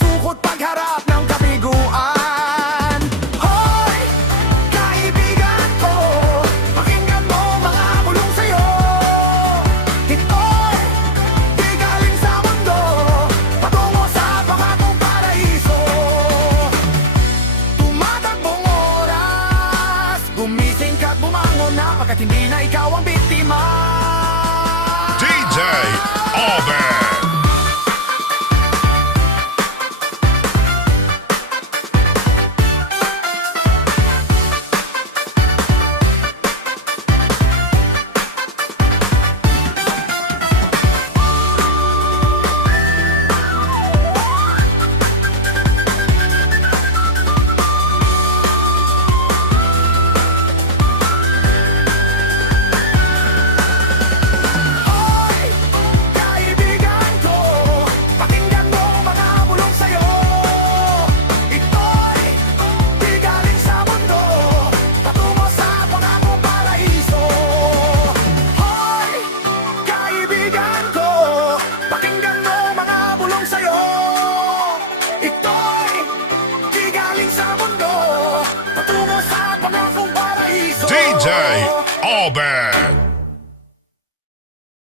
pagsukot, pagharap ng kabiguan. Hoy, kaibigan ko, pakinggan mo mga bulong sa'yo. Ito'y di galing sa mundo, patungo sa pangakong paraiso. Tumatakbong oras, gumising ka't bumangon na, pagkat hindi na ikaw ang biktima. DJ Alvin. Hoy, kaibigan ko, pakinggan mo mga bulong sa'yo. Ito'y di galing sa mundo, patungo sa pangakong paraiso. Hoy, kaibigan ko, pakinggan mo mga bulong sa'yo. Ito'y di galing sa mundo, patungo sa pangakong paraiso. DJ Alvin.